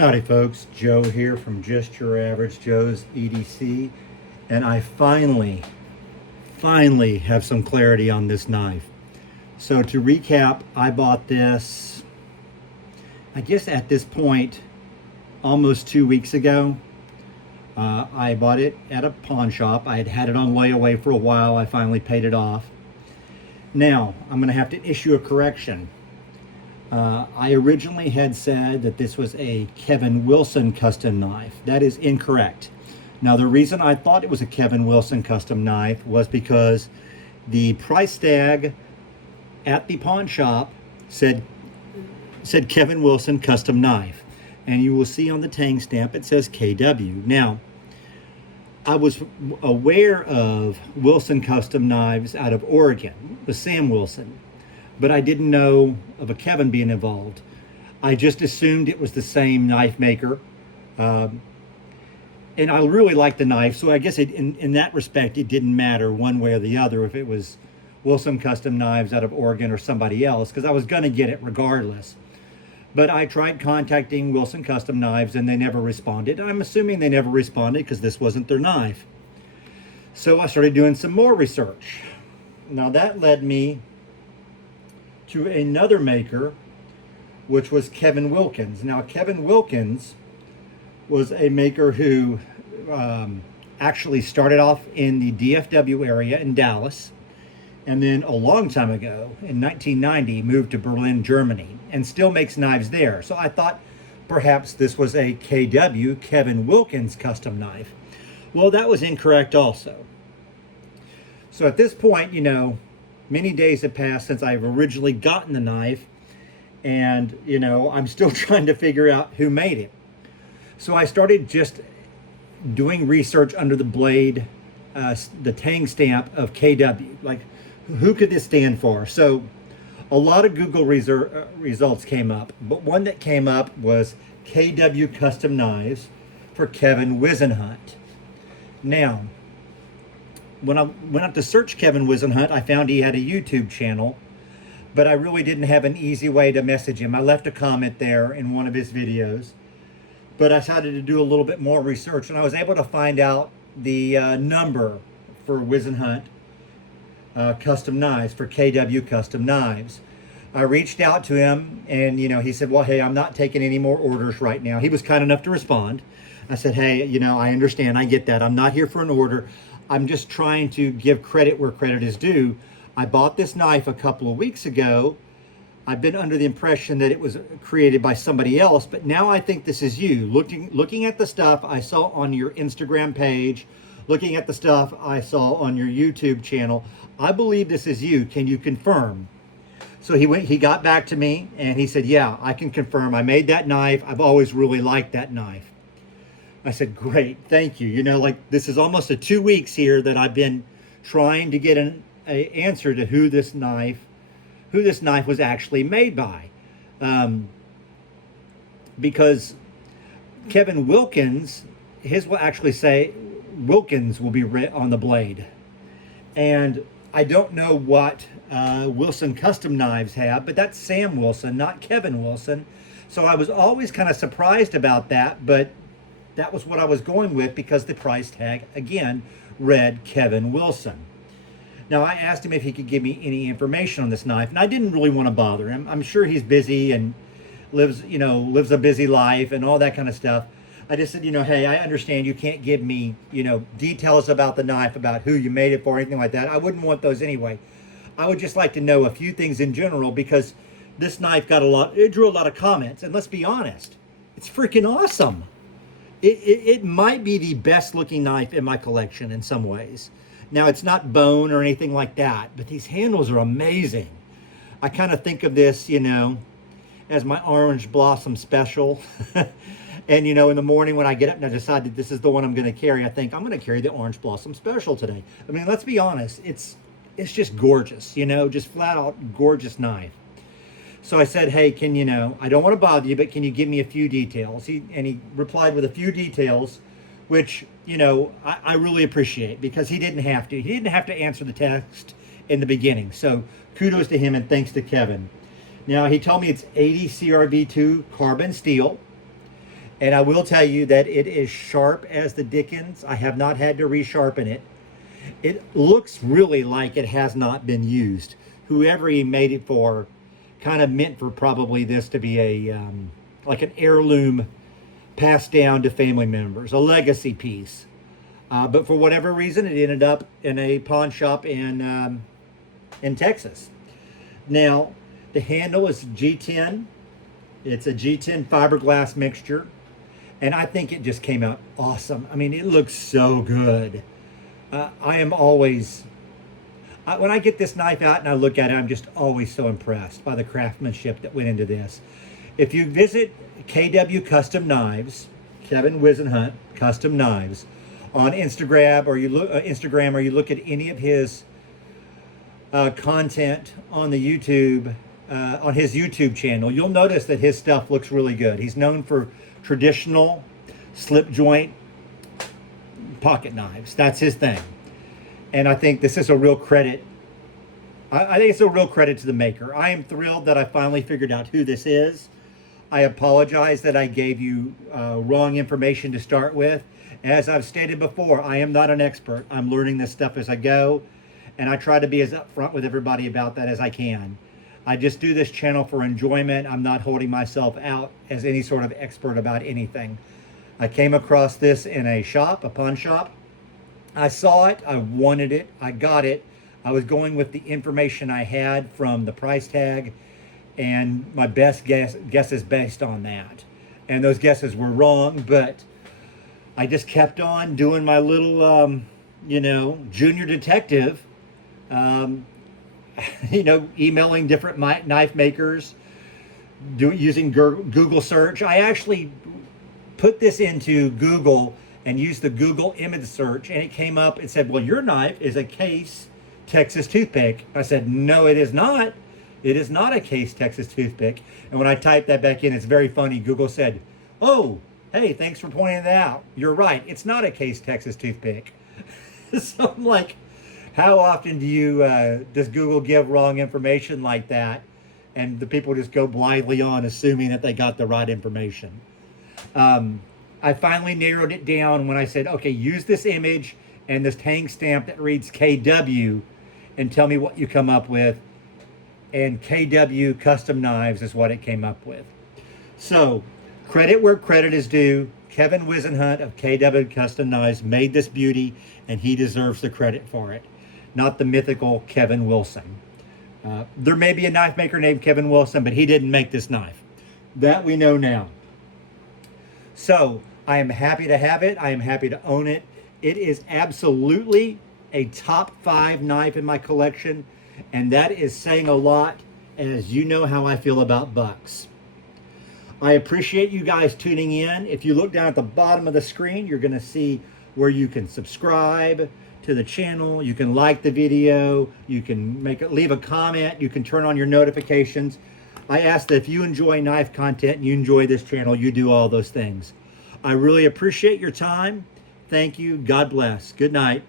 Howdy folks, Joe here from Just Your Average Joe's EDC, and I finally have some clarity on this knife. So to recap, I bought this, I guess at this point, almost 2 weeks ago. I bought it at a pawn shop. I had it on layaway for a while. I finally paid it off. Now, I'm going to have to issue a correction. I originally had said that this was a Kevin Wilson custom knife. That is incorrect. Now, the reason I thought it was a Kevin Wilson custom knife was because the price tag at the pawn shop said Kevin Wilson custom knife. And you will see on the tang stamp it says KW. Now, I was aware of Wilson custom knives out of Oregon, the Sam Wilson, but I didn't know of a Kevin being involved. I just assumed it was the same knife maker. And I really liked the knife, so I guess in that respect, it didn't matter one way or the other if it was Wilson Custom Knives out of Oregon or somebody else, because I was going to get it regardless. But I tried contacting Wilson Custom Knives and they never responded. I'm assuming they never responded because this wasn't their knife. So I started doing some more research. Now that led me to another maker, which was Kevin Wilkins. Now Kevin Wilkins was a maker who actually started off in the DFW area in Dallas, and then a long time ago, in 1990, moved to Berlin, Germany, and still makes knives there. So I thought perhaps this was a KW, Kevin Wilkins custom knife. Well, that was incorrect also. So at this point, you know, many days have passed since I've originally gotten the knife, and, you know, I'm still trying to figure out who made it. So I started just doing research under the blade, the tang stamp of KW. Like, who could this stand for? So a lot of Google results came up, but one that came up was KW Custom Knives for Kevin Whisenhunt. Now, when I went up to search Kevin Whisenhunt, I found he had a YouTube channel, but I really didn't have an easy way to message him. I left a comment there in one of his videos, but I decided to do a little bit more research, and I was able to find out the number for Whisenhunt Custom Knives, for KW Custom Knives. I reached out to him, and, you know, he said, well, hey, I'm not taking any more orders right now. He was kind enough to respond. I said, hey, you know, I understand. I get that. I'm not here for an order. I'm just trying to give credit where credit is due. I bought this knife a couple of weeks ago. I've been under the impression that it was created by somebody else, but now I think this is you. Looking at the stuff I saw on your Instagram page, looking at the stuff I saw on your YouTube channel, I believe this is you. Can you confirm? So he got back to me and he said, yeah, I can confirm. I made that knife. I've always really liked that knife. I said, great, thank you. You know, like, this is almost 2 weeks here that I've been trying to get an answer to who this knife was actually made by. Because Kevin Wilkins, his will actually say Wilkins will be writ on the blade. And I don't know what Wilson Custom Knives have, but that's Sam Wilson, not Kevin Wilson. So I was always kind of surprised about that, but that was what I was going with because the price tag, again, read Kevin Wilson. Now, I asked him if he could give me any information on this knife, and I didn't really want to bother him. I'm sure he's busy and lives a busy life and all that kind of stuff. I just said, you know, hey, I understand you can't give me, you know, details about the knife, about who you made it for, anything like that. I wouldn't want those anyway. I would just like to know a few things in general, because this knife it drew a lot of comments, and let's be honest, it's freaking awesome. It might be the best looking knife in my collection in some ways. Now, it's not bone or anything like that, but these handles are amazing. I kind of think of this, you know, as my Orange Blossom Special. And, you know, in the morning when I get up and I decide that this is the one I'm going to carry, I think I'm going to carry the Orange Blossom Special today. I mean, let's be honest, it's just gorgeous, you know, just flat out gorgeous knife. So I said, hey, can you know, I don't want to bother you, but can you give me a few details? He replied with a few details, which, you know, I really appreciate, because he didn't have to. He didn't have to answer the text in the beginning. So kudos to him and thanks to Kevin. Now, he told me it's 80 CRB2 carbon steel. And I will tell you that it is sharp as the dickens. I have not had to resharpen it. It looks really like it has not been used. Whoever he made it for kind of meant for probably this to be a like an heirloom passed down to family members, a legacy piece. But for whatever reason, it ended up in a pawn shop in Texas. Now, the handle is G10. It's a G10 fiberglass mixture. And I think it just came out awesome. I mean, it looks so good. I am always, when I get this knife out and I look at it, I'm just always so impressed by the craftsmanship that went into this. If you visit KW Custom Knives, Kevin Whisenhunt Custom Knives, on Instagram, or you look at any of his content on the YouTube, on his YouTube channel, you'll notice that his stuff looks really good. He's known for traditional slip joint pocket knives. That's his thing. And I think this is a real credit. I think it's a real credit to the maker. I am thrilled that I finally figured out who this is. I apologize that I gave you wrong information to start with. As I've stated before, I am not an expert. I'm learning this stuff as I go, and I try to be as upfront with everybody about that as I can. I just do this channel for enjoyment. I'm not holding myself out as any sort of expert about anything. I came across this in a shop, a pawn shop. I saw it, I wanted it, I got it. I was going with the information I had from the price tag, and my best guesses based on that. And those guesses were wrong, but I just kept on doing my little, junior detective, emailing different knife makers, using Google search. I actually put this into Google and used the Google image search, and it came up, it said, well, your knife is a Case Texas toothpick. I said, no, it is not. It is not a Case Texas toothpick. And when I typed that back in, it's very funny. Google said, oh, hey, thanks for pointing that out. You're right. It's not a Case Texas toothpick. So I'm like, how often does Google give wrong information like that? And the people just go blindly on assuming that they got the right information. I finally narrowed it down when I said, okay, use this image and this hang stamp that reads KW and tell me what you come up with. And KW Custom Knives is what it came up with. So, credit where credit is due. Kevin Whisenhunt of KW Custom Knives made this beauty, and he deserves the credit for it, not the mythical Kevin Wilson. There may be a knife maker named Kevin Wilson, but he didn't make this knife. That we know now. So, I am happy to have it. I am happy to own it. It is absolutely a top 5 knife in my collection, and that is saying a lot, as you know how I feel about bucks. I appreciate you guys tuning in. If you look down at the bottom of the screen, you're going to see where you can subscribe to the channel. You can like the video. You can leave a comment. You can turn on your notifications. I ask that if you enjoy knife content and you enjoy this channel, you do all those things. I really appreciate your time. Thank you. God bless. Good night.